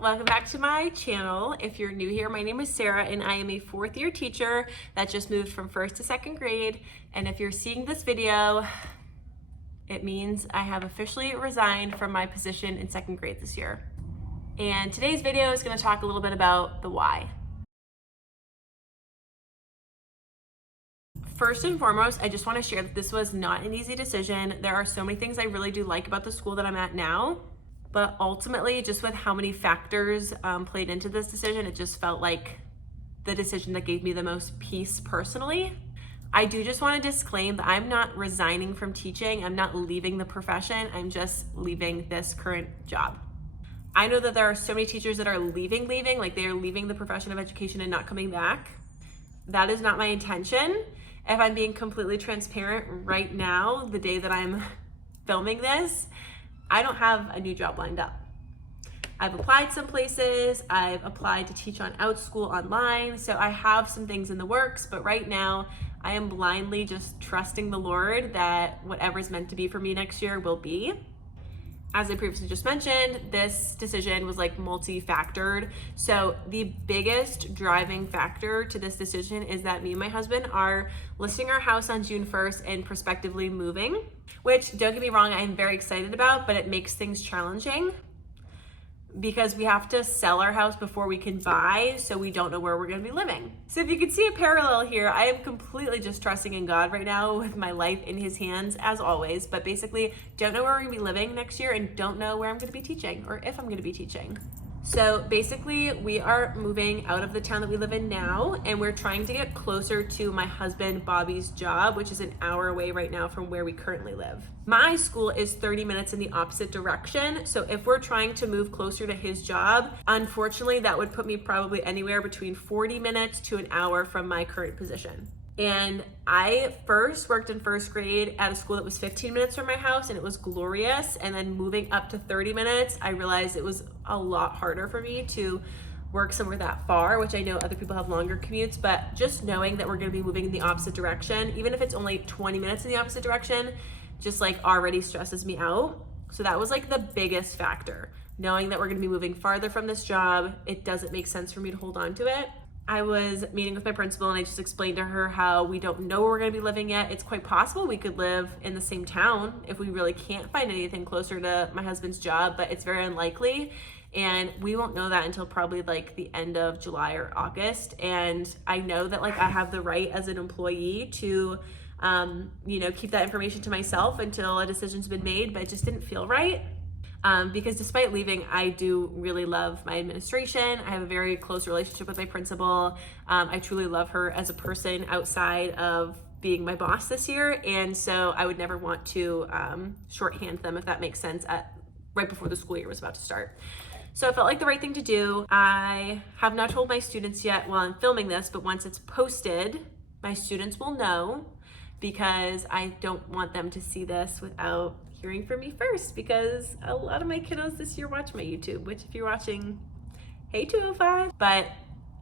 welcome back to my channel. If you're new here, my name is Sarah and I am a fourth year teacher that just moved from first to second grade. And if you're seeing this video, it means I have officially resigned from my position in second grade this year. And today's video is going to talk a little bit about the why. First and foremost, I just want to share that this was not an easy decision. There are so many things I really do like about the school that I'm at now. But ultimately, just with how many factors played into this decision, it just felt like the decision that gave me the most peace personally. I do just want to disclaim that I'm not resigning from teaching. I'm not leaving the profession. I'm just leaving this current job. I know that there are so many teachers that are leaving, like they are leaving the profession of education and not coming back. That is not my intention. If I'm being completely transparent right now, the day that I'm filming this, I don't have a new job lined up. I've applied some places. I've applied to teach on OutSchool online. So I have some things in the works, but right now I am blindly just trusting the Lord that whatever's meant to be for me next year will be. As I previously just mentioned, this decision was like multi-factored. So the biggest driving factor to this decision is that me and my husband are listing our house on June 1st and prospectively moving, which, don't get me wrong, I'm very excited about, but it makes things challenging because we have to sell our house before we can buy, so we don't know where we're gonna be living. So if you can see a parallel here, I am completely just trusting in God right now with my life in his hands, as always, but basically don't know where we're gonna be living next year and don't know where I'm gonna be teaching or if I'm gonna be teaching. So basically we are moving out of the town that we live in now, and we're trying to get closer to my husband Bobby's job, which is an hour away right now from where we currently live. My school is 30 minutes in the opposite direction. So if we're trying to move closer to his job, unfortunately that would put me probably anywhere between 40 minutes to an hour from my current position. And I first worked in first grade at a school that was 15 minutes from my house, and it was glorious. And then moving up to 30 minutes, I realized it was a lot harder for me to work somewhere that far, which I know other people have longer commutes, but just knowing that we're gonna be moving in the opposite direction, even if it's only 20 minutes in the opposite direction, just like already stresses me out. So that was like the biggest factor. Knowing that we're gonna be moving farther from this job, it doesn't make sense for me to hold on to it. I was meeting with my principal and I just explained to her how we don't know where we're gonna be living yet. It's quite possible we could live in the same town if we really can't find anything closer to my husband's job, but it's very unlikely. And we won't know that until probably like the end of July or August. And I know that like I have the right as an employee to, keep that information to myself until a decision's been made, but it just didn't feel right. Because despite leaving, I do really love my administration. I have a very close relationship with my principal. I truly love her as a person outside of being my boss this year. And so I would never want to shorthand them, if that makes sense, right before the school year was about to start. So it felt like the right thing to do. I have not told my students yet while I'm filming this, but once it's posted, my students will know, because I don't want them to see this without hearing from me first, because a lot of my kiddos this year watch my YouTube, which if you're watching, hey 205. But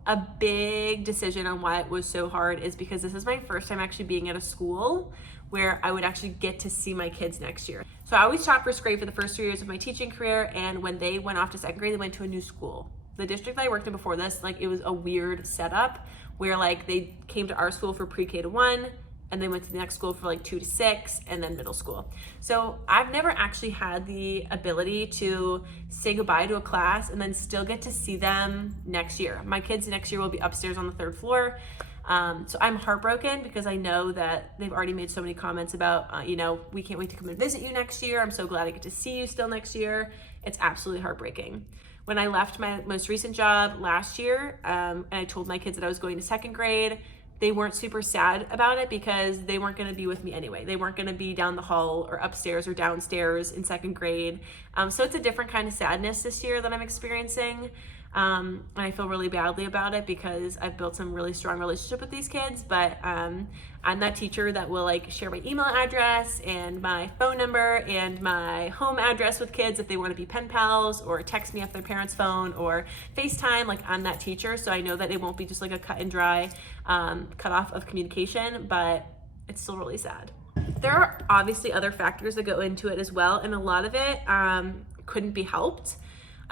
a big decision on why it was so hard is because this is my first time actually being at a school where I would actually get to see my kids next year. So I always taught first grade for the first 3 years of my teaching career, and when they went off to second grade, they went to a new school. The district that I worked in before this, like it was a weird setup where like they came to our school for pre-K to 1, and then went to the next school for like 2 to 6, and then middle school. So I've never actually had the ability to say goodbye to a class and then still get to see them next year. My kids next year will be upstairs on the 3rd floor. So I'm heartbroken because I know that they've already made so many comments about, we can't wait to come and visit you next year. I'm so glad I get to see you still next year. It's absolutely heartbreaking. When I left my most recent job last year, and I told my kids that I was going to second grade, they weren't super sad about it because they weren't going to be with me anyway. They weren't going to be down the hall or upstairs or downstairs in second grade. So it's a different kind of sadness this year that I'm experiencing. And I feel really badly about it because I've built some really strong relationship with these kids, but I'm that teacher that will like share my email address and my phone number and my home address with kids if they want to be pen pals or text me off their parents' phone or FaceTime. Like I'm that teacher, so I know that it won't be just like a cut and dry cut off of communication, but it's still really sad. There are obviously other factors that go into it as well, and a lot of it couldn't be helped.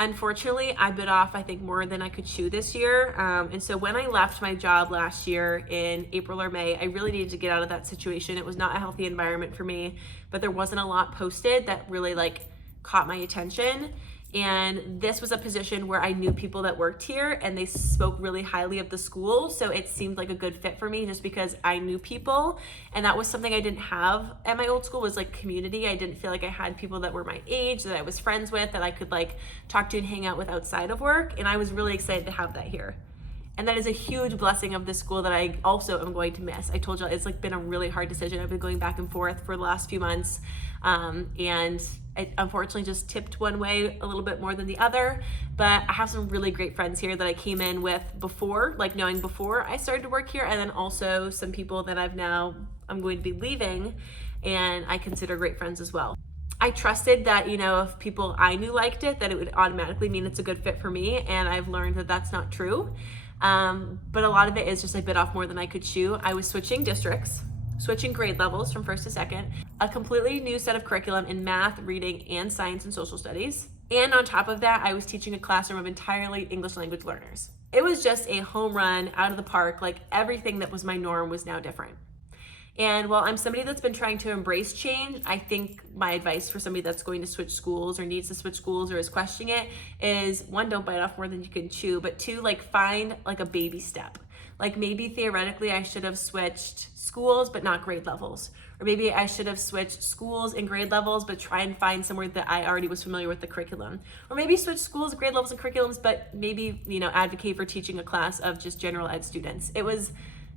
Unfortunately, I bit off, I think, more than I could chew this year. And so when I left my job last year in April or May, I really needed to get out of that situation. It was not a healthy environment for me, but there wasn't a lot posted that really like caught my attention. And this was a position where I knew people that worked here and they spoke really highly of the school. So it seemed like a good fit for me just because I knew people. And that was something I didn't have at my old school, was like community. I didn't feel like I had people that were my age, that I was friends with, that I could like talk to and hang out with outside of work. And I was really excited to have that here. And that is a huge blessing of this school that I also am going to miss. I told you it's like been a really hard decision. I've been going back and forth for the last few months. And it unfortunately just tipped one way a little bit more than the other. But I have some really great friends here that I came in with before, like knowing before I started to work here. And then also some people that I'm going to be leaving and I consider great friends as well. I trusted that, if people I knew liked it, that it would automatically mean it's a good fit for me. And I've learned that that's not true. But a lot of it is just I bit off more than I could chew. I was switching districts, switching grade levels from first to second, a completely new set of curriculum in math, reading, and science and social studies. And on top of that, I was teaching a classroom of entirely English language learners. It was just a home run out of the park. Like everything that was my norm was now different. And while I'm somebody that's been trying to embrace change, I think my advice for somebody that's going to switch schools or needs to switch schools or is questioning it is, one, don't bite off more than you can chew, but two, like find like a baby step. Like maybe theoretically I should have switched schools, but not grade levels. Or maybe I should have switched schools and grade levels, but try and find somewhere that I already was familiar with the curriculum. Or maybe switch schools, grade levels, and curriculums, but maybe, advocate for teaching a class of just general ed students. It was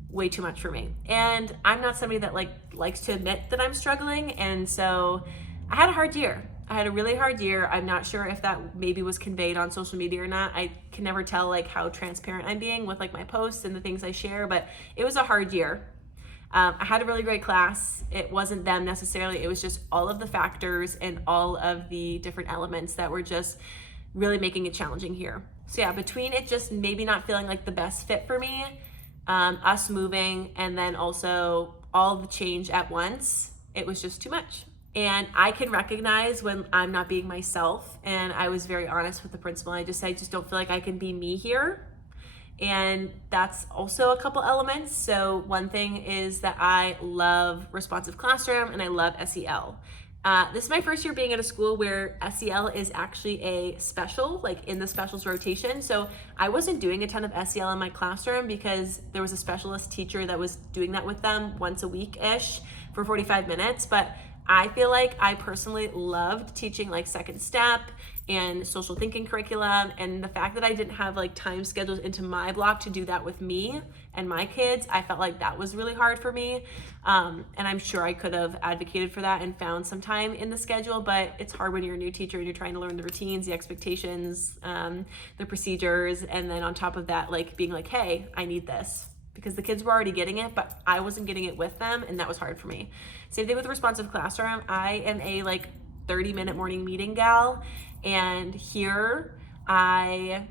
way too much for me. And I'm not somebody that likes to admit that I'm struggling. And so I had a hard year. I had a really hard year. I'm not sure if that maybe was conveyed on social media or not. I can never tell how transparent I'm being with my posts and the things I share, but it was a hard year. I had a really great class. It wasn't them necessarily. It was just all of the factors and all of the different elements that were just really making it challenging here. So yeah, between it just maybe not feeling like the best fit for me, us moving, and then also all the change at once, it was just too much. And I can recognize when I'm not being myself, and I was very honest with the principal. I just don't feel like I can be me here. And that's also a couple elements. So one thing is that I love responsive classroom and I love SEL. This is my first year being at a school where SEL is actually a special, in the specials rotation. So I wasn't doing a ton of SEL in my classroom because there was a specialist teacher that was doing that with them once a week-ish for 45 minutes. But I feel like I personally loved teaching second step and social thinking curriculum, and the fact that I didn't have time scheduled into my block to do that with me and my kids, I felt like that was really hard for me. And I'm sure I could have advocated for that and found some time in the schedule, but it's hard when you're a new teacher and you're trying to learn the routines, the expectations, the procedures, and then on top of that, being hey, I need this. Because the kids were already getting it, but I wasn't getting it with them, and that was hard for me. Same thing with responsive classroom. I am a 30-minute morning meeting gal, and here I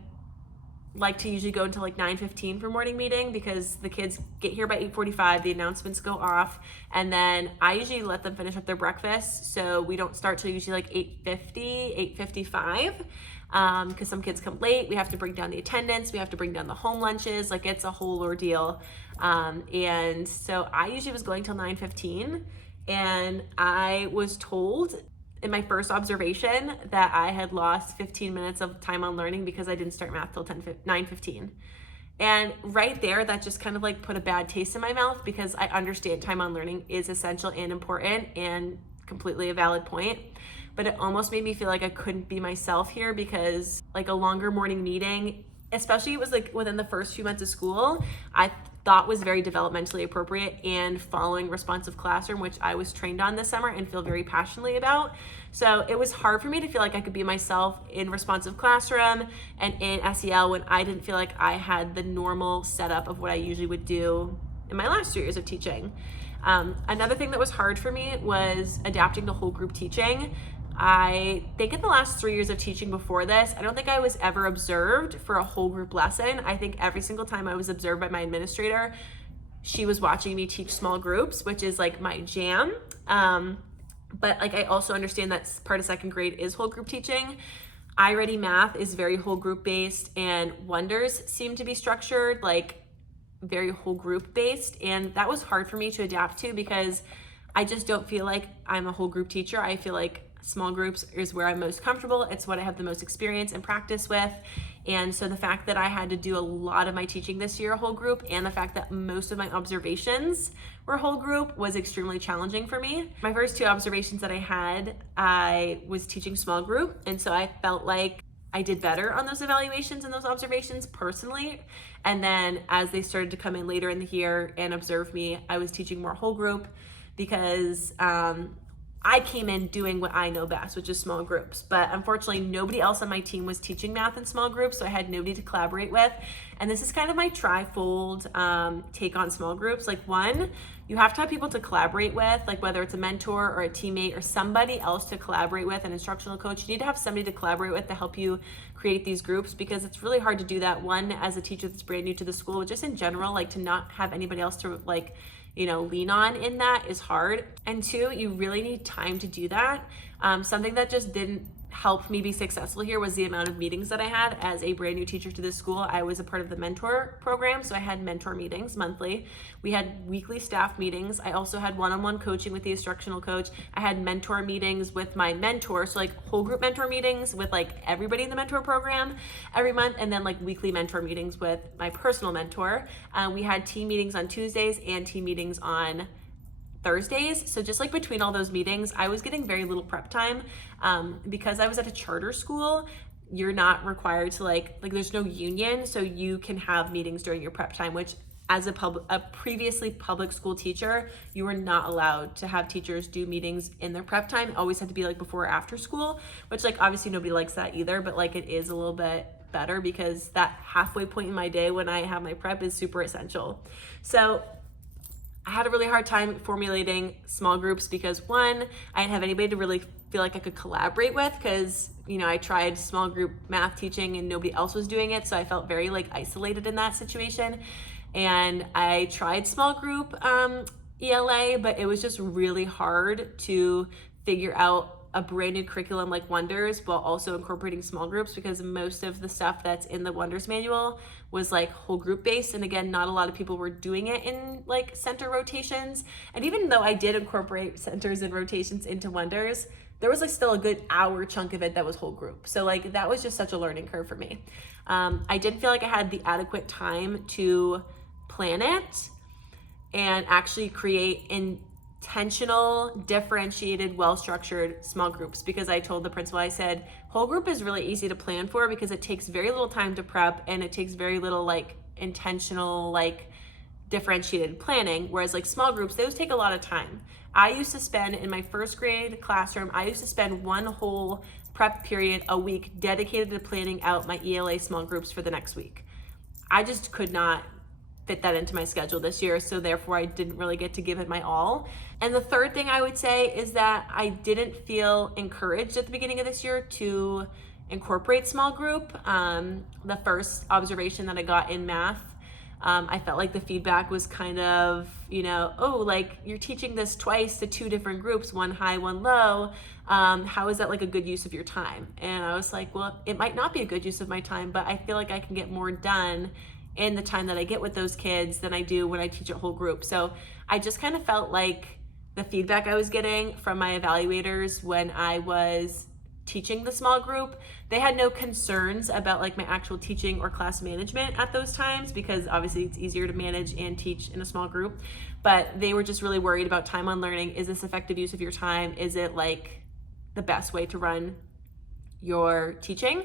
like to usually go until 9:15 for morning meeting because the kids get here by 8:45, the announcements go off, and then I usually let them finish up their breakfast, so we don't start till usually 8:50, 8:55. Because some kids come late, we have to bring down the attendance, we have to bring down the home lunches, it's a whole ordeal. And so I usually was going till 9:15, and I was told in my first observation that I had lost 15 minutes of time on learning because I didn't start math till 9:15. And right there, that just kind of put a bad taste in my mouth because I understand time on learning is essential and important and completely a valid point. But it almost made me feel like I couldn't be myself here because a longer morning meeting, especially it was within the first few months of school, I thought was very developmentally appropriate and following responsive classroom, which I was trained on this summer and feel very passionately about. So it was hard for me to feel like I could be myself in responsive classroom and in SEL when I didn't feel like I had the normal setup of what I usually would do in my last 2 years of teaching. Another thing that was hard for me was adapting to whole group teaching. I think in the last 3 years of teaching before this, I don't think I was ever observed for a whole group lesson. I think every single time I was observed by my administrator, she was watching me teach small groups, which is my jam. But I also understand that part of second grade is whole group teaching. iReady Math is very whole group based, and Wonders seem to be structured like very whole group based. And that was hard for me to adapt to because I just don't feel like I'm a whole group teacher. I feel like small groups is where I'm most comfortable. It's what I have the most experience and practice with. And so the fact that I had to do a lot of my teaching this year whole group, and the fact that most of my observations were whole group, was extremely challenging for me. My first 2 observations that I had, I was teaching small group, and so I felt like I did better on those evaluations and those observations personally. And then as they started to come in later in the year and observe me, I was teaching more whole group because I came in doing what I know best, which is small groups. But unfortunately, nobody else on my team was teaching math in small groups, so I had nobody to collaborate with. And this is kind of my trifold take on small groups. Like, one, you have to have people to collaborate with, like whether it's a mentor or a teammate or somebody else to collaborate with, an instructional coach. You need to have somebody to collaborate with to help you create these groups, because it's really hard to do that, one, as a teacher that's brand new to the school, but just in general, like to not have anybody else to lean on in that is hard. And 2, you really need time to do that. Something that just didn't help me be successful here was the amount of meetings that I had. As a brand new teacher to this school, I was a part of the mentor program, so I had mentor meetings monthly. We had weekly staff meetings. I also had one-on-one coaching with the instructional coach. I had mentor meetings with my mentor, so like whole group mentor meetings with like everybody in the mentor program every month, and then like weekly mentor meetings with my personal mentor. We had team meetings on Tuesdays and team meetings on Thursdays. So just like between all those meetings, I was getting very little prep time. Because I was at a charter school, you're not required to like there's no union, so you can have meetings during your prep time, which as a previously public school teacher, you were not allowed to have teachers do meetings in their prep time. It always had to be like before or after school, which like obviously nobody likes that either, but like it is a little bit better because that halfway point in my day when I have my prep is super essential. So I had a really hard time formulating small groups because, one, I didn't have anybody to really feel like I could collaborate with because, I tried small group math teaching and nobody else was doing it. So I felt very like isolated in that situation. And I tried small group ELA, but it was just really hard to figure out a brand new curriculum like Wonders while also incorporating small groups, because most of the stuff that's in the Wonders manual was like whole group based, and again, not a lot of people were doing it in like center rotations. And even though I did incorporate centers and rotations into Wonders, there was like still a good hour chunk of it that was whole group. So like that was just such a learning curve for me. I didn't feel like I had the adequate time to plan it and actually create intentional, differentiated, well-structured small groups, because I told the principal, I said, whole group is really easy to plan for because it takes very little time to prep and it takes very little like intentional, like differentiated planning, whereas like small groups, those take a lot of time. I used to spend in my first grade classroom, I used to spend one whole prep period a week dedicated to planning out my ELA small groups for the next week. I just could not fit that into my schedule this year, so therefore I didn't really get to give it my all. And the third thing I would say is that I didn't feel encouraged at the beginning of this year to incorporate small group. The first observation that I got in math, I felt like the feedback was kind of, oh, like you're teaching this twice to 2 different groups, one high, one low. How is that like a good use of your time? And I was like, well, it might not be a good use of my time, but I feel like I can get more done in the time that I get with those kids than I do when I teach a whole group. So I just kind of felt like the feedback I was getting from my evaluators when I was teaching the small group, they had no concerns about like my actual teaching or class management at those times, because obviously it's easier to manage and teach in a small group, but they were just really worried about time on learning. Is this effective use of your time? Is it like the best way to run your teaching?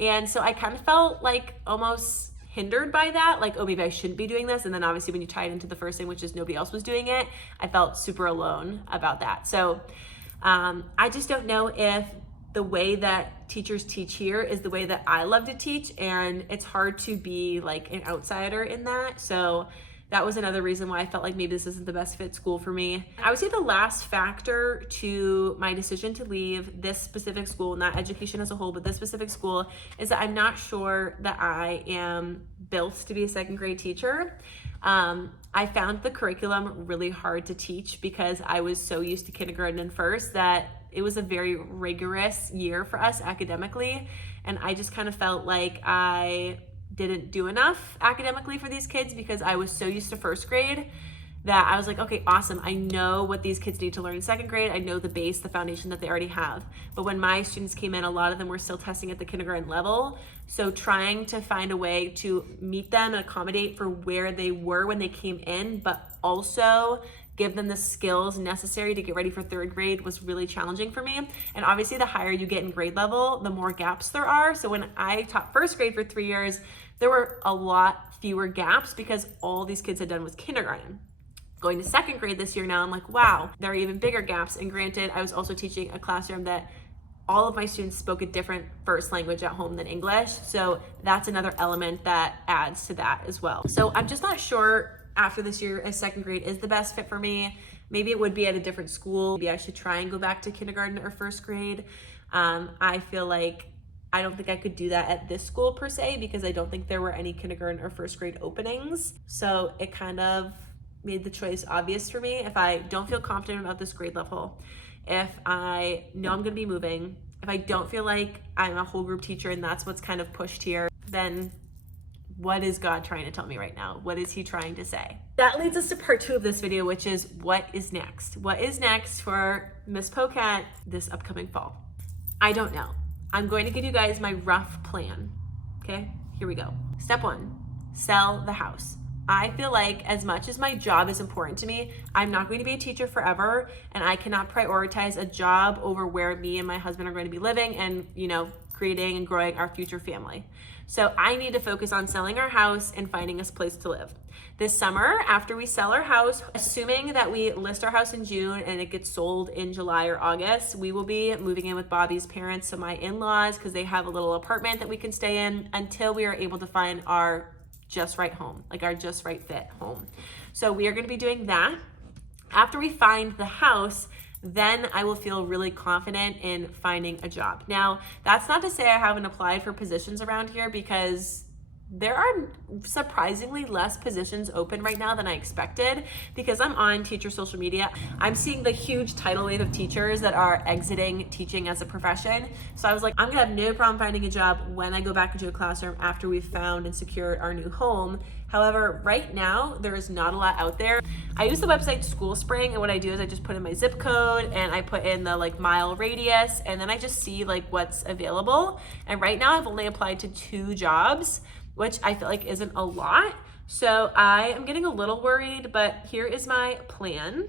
And so I kind of felt like almost hindered by that, like, oh, maybe I shouldn't be doing this. And then obviously when you tie it into the first thing, which is nobody else was doing it, I felt super alone about that. So I just don't know if the way that teachers teach here is the way that I love to teach, and it's hard to be like an outsider in that. So that was another reason why I felt like maybe this isn't the best fit school for me. I would say the last factor to my decision to leave this specific school, not education as a whole, but this specific school, is that I'm not sure that I am built to be a second grade teacher. I found the curriculum really hard to teach because I was so used to kindergarten and first that it was a very rigorous year for us academically. And I just kind of felt like I didn't do enough academically for these kids because I was so used to first grade that I was like, okay, awesome. I know what these kids need to learn in second grade. I know the base, the foundation that they already have. But when my students came in, a lot of them were still testing at the kindergarten level. So trying to find a way to meet them and accommodate for where they were when they came in, but also give them the skills necessary to get ready for third grade was really challenging for me. And obviously the higher you get in grade level, the more gaps there are. So when I taught first grade for 3 years, there were a lot fewer gaps because all these kids had done was kindergarten. Going to second grade this year now, I'm like, wow, there are even bigger gaps. And granted, I was also teaching a classroom that all of my students spoke a different first language at home than English. So that's another element that adds to that as well. So I'm just not sure after this year if second grade is the best fit for me. Maybe it would be at a different school. Maybe I should try and go back to kindergarten or first grade. I feel like I don't think I could do that at this school per se because I don't think there were any kindergarten or first grade openings. So it kind of made the choice obvious for me. If I don't feel confident about this grade level, if I know I'm gonna be moving, if I don't feel like I'm a whole group teacher and that's what's kind of pushed here, then what is God trying to tell me right now? What is he trying to say? That leads us to part 2 of this video, which is what is next? What is next for Miss Pocat this upcoming fall? I don't know. I'm going to give you guys my rough plan. Okay, here we go. Step 1, sell the house. I feel like as much as my job is important to me, I'm not going to be a teacher forever, and I cannot prioritize a job over where me and my husband are going to be living and, creating and growing our future family. So I need to focus on selling our house and finding us a place to live. This summer, after we sell our house, assuming that we list our house in June and it gets sold in July or August, we will be moving in with Bobby's parents, so my in-laws, because they have a little apartment that we can stay in until we are able to find our just right home, like our just right fit home. So we are going to be doing that. After we find the house, then I will feel really confident in finding a job. Now, that's not to say I haven't applied for positions around here because there are surprisingly less positions open right now than I expected because I'm on teacher social media. I'm seeing the huge tidal wave of teachers that are exiting teaching as a profession. So I was like, I'm gonna have no problem finding a job when I go back into a classroom after we've found and secured our new home. However, right now, there is not a lot out there. I use the website SchoolSpring, and what I do is I just put in my zip code and I put in the mile radius, and then I just see what's available. And right now I've only applied to 2 jobs, which I feel like isn't a lot. So I am getting a little worried, but here is my plan.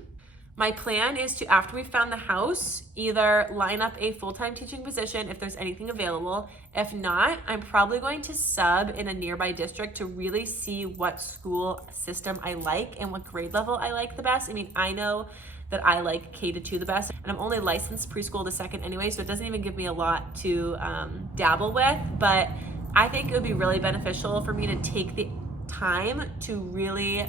My plan is to, after we've found the house, either line up a full-time teaching position if there's anything available. If not, I'm probably going to sub in a nearby district to really see what school system I like and what grade level I like the best. I mean, I know that I like K-2 the best, and I'm only licensed preschool to second anyway, so it doesn't even give me a lot to dabble with, but I think it would be really beneficial for me to take the time to really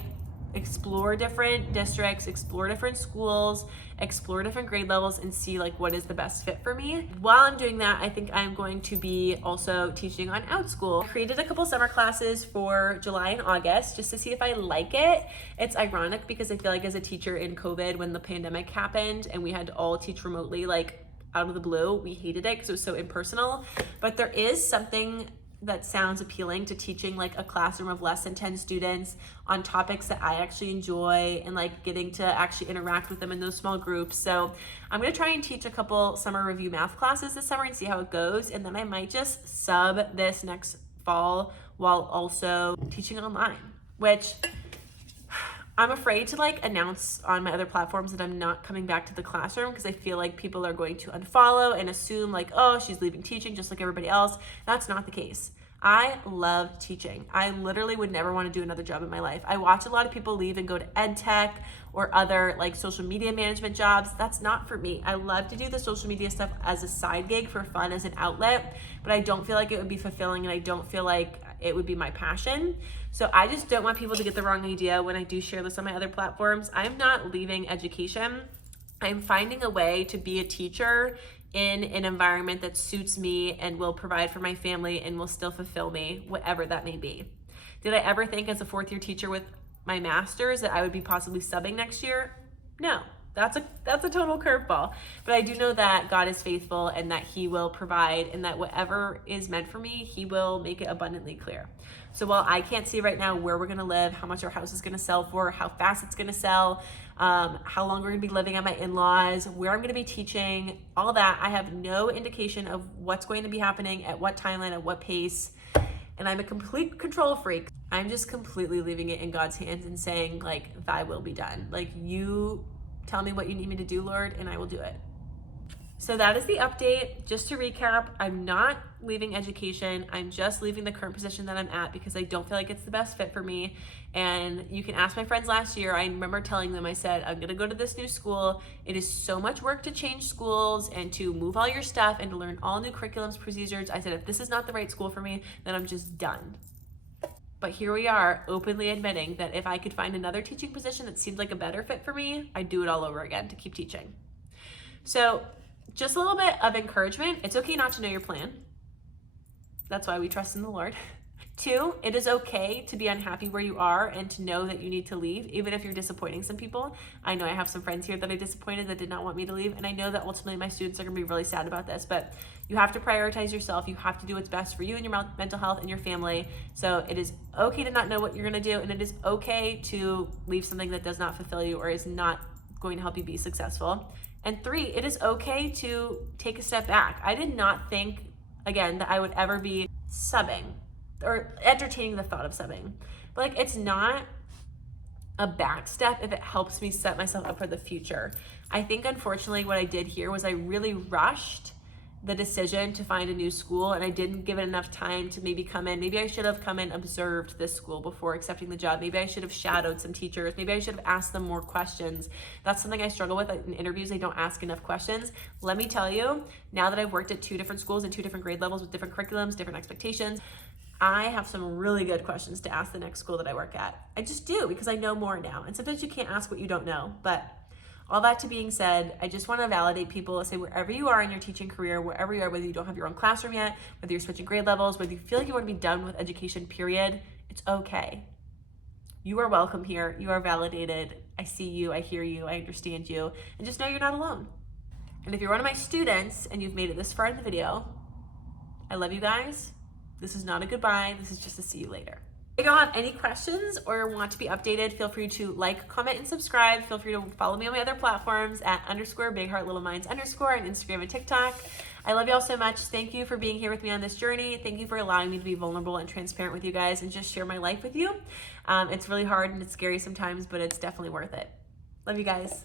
explore different districts, explore different schools, explore different grade levels, and see what is the best fit for me. While I'm doing that, I think I'm going to be also teaching on OutSchool. I created a couple summer classes for July and August just to see if I like it. It's ironic because I feel like as a teacher in COVID, when the pandemic happened and we had to all teach remotely, out of the blue, we hated it because it was so impersonal. But there is something that sounds appealing to teaching a classroom of less than 10 students on topics that I actually enjoy and getting to actually interact with them in those small groups. So I'm gonna try and teach a couple summer review math classes this summer and see how it goes. And then I might just sub this next fall while also teaching online, which I'm afraid to announce on my other platforms that I'm not coming back to the classroom because I feel like people are going to unfollow and assume oh, she's leaving teaching just like everybody else. That's not the case. I love teaching. I literally would never want to do another job in my life. I watch a lot of people leave and go to ed tech or other social media management jobs. That's not for me. I love to do the social media stuff as a side gig for fun, as an outlet, but I don't feel like it would be fulfilling and I don't feel like it would be my passion. So I just don't want people to get the wrong idea when I do share this on my other platforms. I'm not leaving education. I'm finding a way to be a teacher in an environment that suits me and will provide for my family and will still fulfill me, whatever that may be. Did I ever think as a 4th year teacher with my master's that I would be possibly subbing next year? No, that's a total curveball. But I do know that God is faithful and that he will provide, and that whatever is meant for me, he will make it abundantly clear. So while I can't see right now where we're gonna live, how much our house is gonna sell for, how fast it's gonna sell, how long we're gonna be living at my in-laws, where I'm gonna be teaching, all that, I have no indication of what's going to be happening, at what timeline, at what pace. And I'm a complete control freak. I'm just completely leaving it in God's hands and saying, like, thy will be done. Like, you tell me what you need me to do, Lord, and I will do it. So that is the update. Just to recap, I'm not leaving education. I'm just leaving the current position that I'm at because I don't feel like it's the best fit for me. And you can ask my friends last year. I remember telling them, I said, I'm gonna go to this new school. It is so much work to change schools and to move all your stuff and to learn all new curriculums, procedures. I said, if this is not the right school for me, then I'm just done. But here we are, openly admitting that if I could find another teaching position that seemed like a better fit for me, I'd do it all over again to keep teaching. So just a little bit of encouragement. It's okay not to know your plan. That's why we trust in the Lord. 2, it is okay to be unhappy where you are and to know that you need to leave, even if you're disappointing some people. I know I have some friends here that I disappointed that did not want me to leave, and I know that ultimately my students are gonna be really sad about this, but you have to prioritize yourself. You have to do what's best for you and your mental health and your family. So it is okay to not know what you're gonna do, and it is okay to leave something that does not fulfill you or is not going to help you be successful. And 3, it is okay to take a step back. I did not think, again, that I would ever be subbing or entertaining the thought of subbing. But like, it's not a back step if it helps me set myself up for the future. I think unfortunately what I did here was I really rushed the decision to find a new school, and I didn't give it enough time to maybe come in. Maybe I should have come and observed this school before accepting the job. Maybe I should have shadowed some teachers. Maybe I should have asked them more questions. That's something I struggle with in interviews. I don't ask enough questions. Let me tell you, now that I've worked at 2 different schools and 2 different grade levels with different curriculums, different expectations, I have some really good questions to ask the next school that I work at. I just do, because I know more now. And sometimes you can't ask what you don't know. But all that to being said, I just want to validate people, say wherever you are in your teaching career, wherever you are, whether you don't have your own classroom yet, whether you're switching grade levels, whether you feel like you want to be done with education, period, it's okay. You are welcome here. You are validated. I see you. I hear you. I understand you. And just know you're not alone. And if you're one of my students and you've made it this far in the video, I love you guys. This is not a goodbye. This is just a see you later. If you have any questions or want to be updated, feel free to like, comment, and subscribe. Feel free to follow me on my other platforms at _BigHeartLittleMinds_ on Instagram and TikTok. I love y'all so much. Thank you for being here with me on this journey. Thank you for allowing me to be vulnerable and transparent with you guys and just share my life with you. It's really hard and it's scary sometimes, but it's definitely worth it. Love you guys.